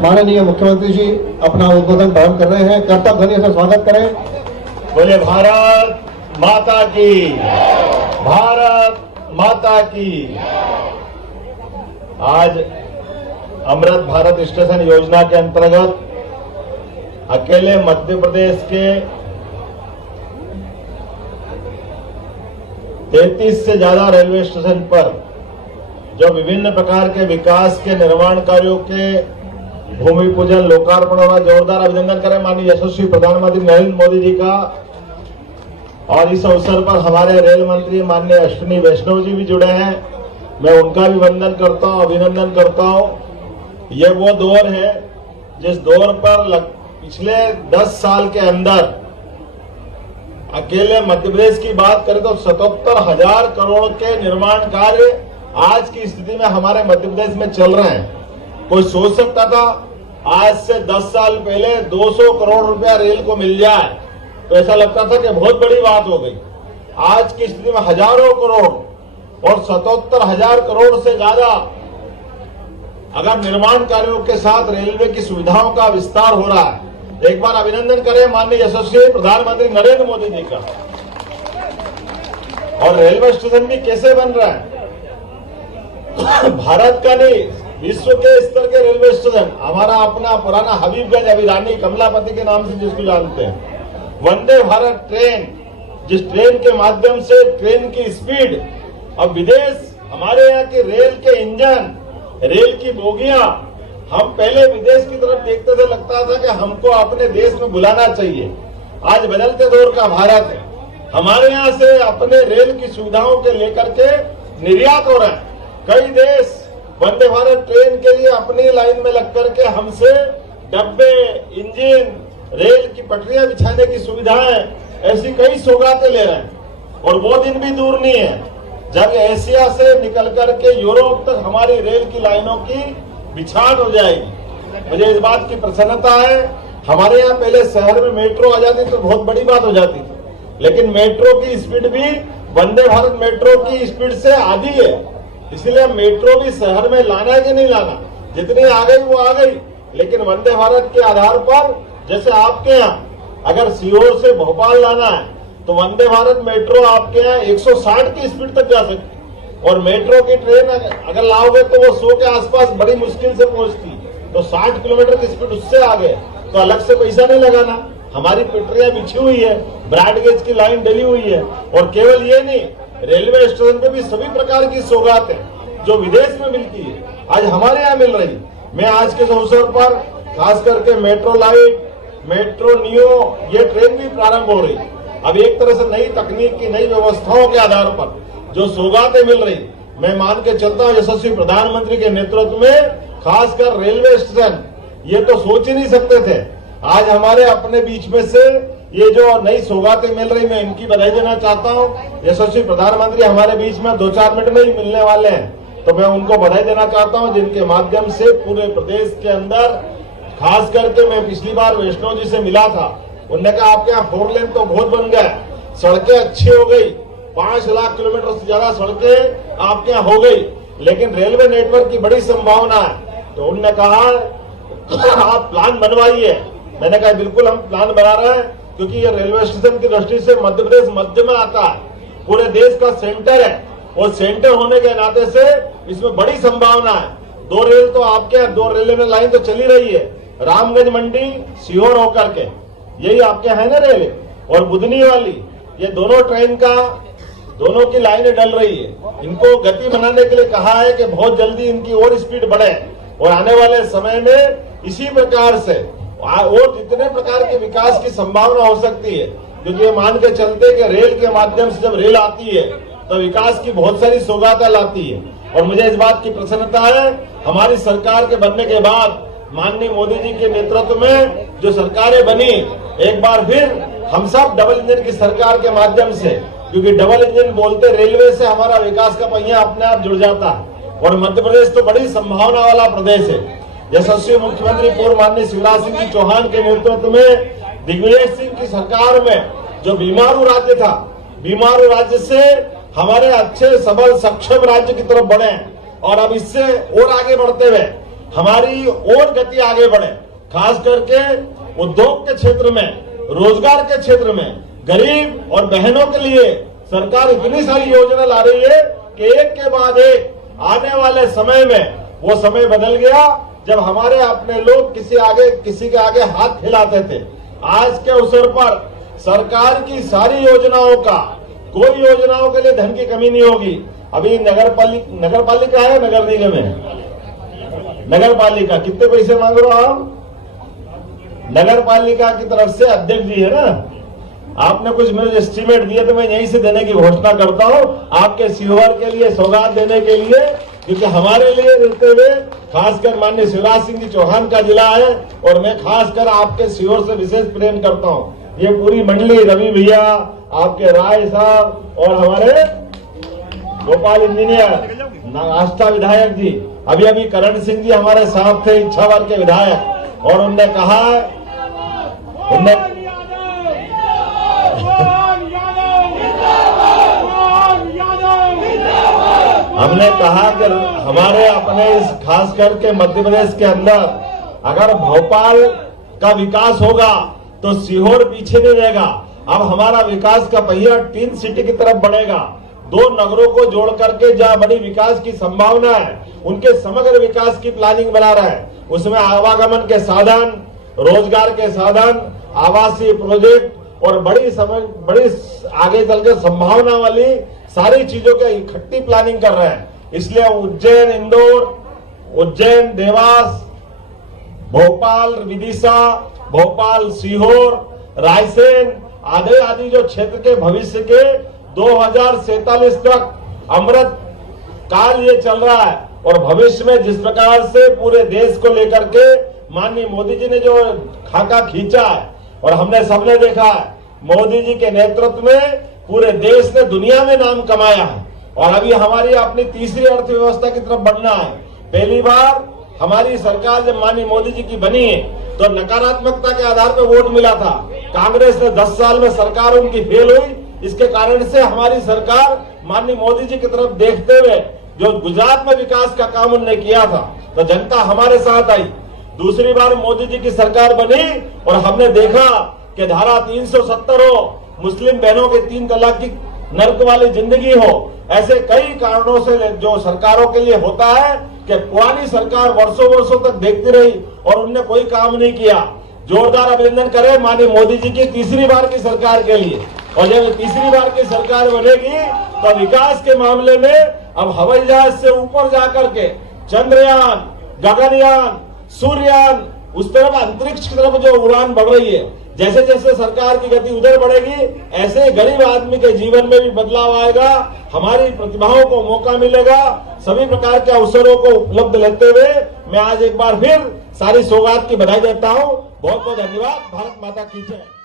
माननीय मुख्यमंत्री जी अपना उद्बोधन प्रारंभ कर रहे हैं। कर्तव्य ध्वनि से स्वागत करें। बोले भारत माता की, भारत माता की। आज अमृत भारत स्टेशन योजना के अंतर्गत अकेले मध्य प्रदेश के 33 से ज्यादा रेलवे स्टेशन पर जो विभिन्न प्रकार के विकास के निर्माण कार्यों के भूमि पूजन, लोकार्पण और जोरदार अभिनंदन करें माननीय यशस्वी प्रधानमंत्री नरेंद्र मोदी जी का। और इस अवसर पर हमारे रेल मंत्री माननीय अश्विनी वैष्णव जी भी जुड़े हैं। मैं उनका भी वंदन करता हूं, अभिनंदन करता हूं। ये वो दौर है जिस दौर पर पिछले 10 साल के अंदर अकेले मध्य प्रदेश की बात करें तो 77,000 करोड़ के निर्माण कार्य आज की स्थिति में हमारे मध्य प्रदेश में चल रहे हैं। कोई सोच सकता था आज से 10 साल पहले 200 करोड़ रुपया रेल को मिल जाए तो ऐसा लगता था कि बहुत बड़ी बात हो गई। आज की स्थिति में हजारों करोड़ और 77,000 करोड़ से ज्यादा अगर निर्माण कार्यों के साथ रेलवे की सुविधाओं का विस्तार हो रहा है। एक बार अभिनंदन करें माननीय यशस्वी प्रधानमंत्री नरेंद्र मोदी जी का। और रेलवे स्टेशन भी कैसे बन रहा है, भारत का नहीं विश्व के स्तर के रेलवे स्टेशन। हमारा अपना पुराना हबीबगंज, अभी रानी कमलापति के नाम से जिसको जानते हैं, वंदे भारत ट्रेन, जिस ट्रेन के माध्यम से ट्रेन की स्पीड, अब विदेश हमारे यहाँ की रेल के इंजन, रेल की बोगियां, हम पहले विदेश की तरफ देखते थे, लगता था कि हमको अपने देश में बुलाना चाहिए। आज बदलते दौर का भारत है, हमारे यहाँ से अपने रेल की सुविधाओं के लेकर के निर्यात हो रहा है। कई देश वंदे भारत ट्रेन के लिए अपनी लाइन में लग करके हमसे डब्बे, इंजन, रेल की पटरियां बिछाने की सुविधाएं, ऐसी कई सौगातें ले रहे हैं। और वो दिन भी दूर नहीं है जब एशिया से निकल करके यूरोप तक हमारी रेल की लाइनों की बिछाड़ हो जाएगी। मुझे इस बात की प्रसन्नता है। हमारे यहाँ पहले शहर में मेट्रो आ जाती तो बहुत बड़ी बात हो जाती थी, लेकिन मेट्रो की स्पीड भी वंदे भारत मेट्रो की स्पीड से आधी है। इसलिए मेट्रो भी शहर में लाना है कि नहीं लाना, जितनी आ गई वो आ गई। लेकिन वंदे भारत के आधार पर जैसे आपके यहाँ अगर सीहोर से भोपाल लाना है तो वंदे भारत मेट्रो आपके यहाँ 160 की स्पीड तक जा सकती है। और मेट्रो की ट्रेन अगर लाओगे तो वो 100 के आसपास बड़ी मुश्किल से पहुंचती, तो 60 किलोमीटर की स्पीड उससे आगे, तो अलग से पैसा नहीं लगाना। हमारी पटरियां बिछी हुई है, ब्रॉड गेज की लाइन डली हुई है। और केवल ये नहीं, रेलवे स्टेशन पे भी सभी प्रकार की सौगात है जो विदेश में मिलती है, आज हमारे यहाँ मिल रही। मैं आज के अवसर पर खास करके मेट्रो लाइट, मेट्रो नियो, ये ट्रेन भी प्रारंभ हो रही। अब एक तरह से नई तकनीक की नई व्यवस्थाओं के आधार पर जो सौगातें मिल रही, मैं मान के चलता हूँ यशस्वी प्रधानमंत्री के नेतृत्व में खासकर रेलवे स्टेशन, ये तो सोच ही नहीं सकते थे। आज हमारे अपने बीच में से ये जो नई सौगातें मिल रही, मैं इनकी बधाई देना चाहता हूँ। यशस्वी प्रधानमंत्री हमारे बीच में 2-4 मिनट में ही मिलने वाले हैं, तो मैं उनको बधाई देना चाहता हूँ, जिनके माध्यम से पूरे प्रदेश के अंदर, खास करके मैं पिछली बार वैष्णव जी से मिला था, उन्होंने कहा आपके यहाँ 4 लेन तो बहुत बन गया, सड़कें अच्छी हो गई, 5 लाख किलोमीटर से ज्यादा सड़कें आपके यहाँ हो गई, लेकिन रेलवे नेटवर्क की बड़ी संभावना है। तो उन्होंने कहा आप प्लान बनवाइए। मैंने कहा बिल्कुल हम प्लान बना रहे हैं, क्योंकि ये रेलवे स्टेशन की दृष्टि से मध्य प्रदेश मध्य में आता है, पूरे देश का सेंटर है, और सेंटर होने के नाते से इसमें बड़ी संभावना है। 2 रेल तो आपके यहाँ, 2 रेलवे लाइन तो चली रही है, रामगंज मंडी सीहोर होकर के, यही आपके है ना रेल, और बुधनी वाली, ये दोनों ट्रेन का दोनों की लाइनें डल रही है। इनको गति बनाने के लिए कहा है कि बहुत जल्दी इनकी और स्पीड बढ़े, और आने वाले समय में इसी प्रकार से और जितने प्रकार के विकास की संभावना हो सकती है, क्योंकि ये मान के चलते कि रेल के माध्यम से जब रेल आती है तो विकास की बहुत सारी सौगातें लाती है। और मुझे इस बात की प्रसन्नता है, हमारी सरकार के बनने के बाद माननीय मोदी जी के नेतृत्व में जो सरकारें बनी, एक बार फिर हम सब डबल इंजन की सरकार के माध्यम से, क्योंकि डबल इंजन बोलते रेलवे से हमारा विकास का पहिया अपने आप जुड़ जाता है। और मध्य प्रदेश तो बड़ी संभावना वाला प्रदेश है। यशस्वी मुख्यमंत्री पूर्व माननीय शिवराज सिंह जी चौहान के नेतृत्व में दिग्विजय सिंह की सरकार में जो बीमारू राज्य था, बीमारू राज्य से हमारे अच्छे सबल सक्षम राज्य की तरफ बढ़े, और अब इससे और आगे बढ़ते हुए हमारी और गति आगे बढ़े, खास करके उद्योग के क्षेत्र में, रोजगार के क्षेत्र में, गरीब और बहनों के लिए सरकार इतनी सारी योजना ला रही है कि एक के बाद एक आने वाले समय में वो समय बदल गया जब हमारे अपने लोग किसी के आगे हाथ फैलाते थे। आज के अवसर पर सरकार की सारी योजनाओं का, कोई योजनाओं के लिए धन की कमी नहीं होगी। अभी नगर पालिका है, नगर निगम है, नगर पालिका कितने पैसे मांग रहे हो आप? नगर पालिका की तरफ से अध्यक्ष जी है ना, आपने कुछ मुझे एस्टीमेट दिए तो मैं यहीं से देने की घोषणा करता हूं, आपके सीहोर के लिए सौगात देने के लिए, क्योंकि हमारे लिए रहते हुए खासकर माननीय शिवराज सिंह जी चौहान का जिला है और मैं खासकर आपके सीहोर से विशेष प्रेम करता हूं। ये पूरी मंडली, रवि भैया, आपके राय साहब और हमारे गोपाल इंजीनियर, आस्था विधायक जी, अभी करण सिंह जी हमारे साथ थे, इच्छावर के विधायक, और उनने कहा, हमने कहा कि हमारे अपने इस खास करके मध्य प्रदेश के अंदर अगर भोपाल का विकास होगा तो सीहोर पीछे नहीं रहेगा। अब हमारा विकास का पहिया टीन सिटी की तरफ बढ़ेगा। दो नगरों को जोड़ करके जहां बड़ी विकास की संभावना है, उनके समग्र विकास की प्लानिंग बना रहा है। उसमें आवागमन के साधन, रोजगार के साधन, आवासीय प्रोजेक्ट और बड़ी आगे चलकर संभावना वाली सारी चीजों की इकट्ठी प्लानिंग कर रहे हैं। इसलिए उज्जैन इंदौर, उज्जैन देवास, भोपाल विदिशा, भोपाल सीहोर, रायसेन आदि जो क्षेत्र के भविष्य के 2047 तक अमृत काल ये चल रहा है। और भविष्य में जिस प्रकार से पूरे देश को लेकर के माननीय मोदी जी ने जो खाका खींचा है और हमने सबने देखा है, मोदी जी के नेतृत्व में पूरे देश ने दुनिया में नाम कमाया है। और अभी हमारी अपनी तीसरी अर्थव्यवस्था की तरफ बढ़ना है। पहली बार हमारी सरकार जब माननीय मोदी जी की बनी है तो नकारात्मकता के आधार पर वोट मिला था। कांग्रेस ने 10 साल में सरकार उनकी फेल हुई। इसके कारण से हमारी सरकार माननीय मोदी जी की तरफ देखते हुए जो गुजरात में विकास का काम उन्होंने किया था तो जनता हमारे साथ आई। दूसरी बार मोदी जी की सरकार बनी और हमने देखा कि धारा 370 हो, मुस्लिम बहनों के 3 तलाक की नर्क वाली जिंदगी हो, ऐसे कई कारणों से जो सरकारों के लिए होता है कि पुरानी सरकार वर्षों तक देखती रही और उनने कोई काम नहीं किया। जोरदार अभिनंदन करें माननीय मोदी जी की तीसरी बार की सरकार के लिए। और जब तीसरी बार की सरकार बनेगी तो विकास के मामले में अब हवाई जहाज से ऊपर जाकर के चंद्रयान, गगनयान, सूर्ययान, उस तरफ अंतरिक्ष की तरफ जो उड़ान बढ़ रही है, जैसे जैसे सरकार की गति उधर बढ़ेगी ऐसे गरीब आदमी के जीवन में भी बदलाव आएगा। हमारी प्रतिभाओं को मौका मिलेगा। सभी प्रकार के अवसरों को उपलब्ध लेते हुए मैं आज एक बार फिर सारी सौगात की बधाई देता हूं। बहुत बहुत धन्यवाद। भारत माता की जय।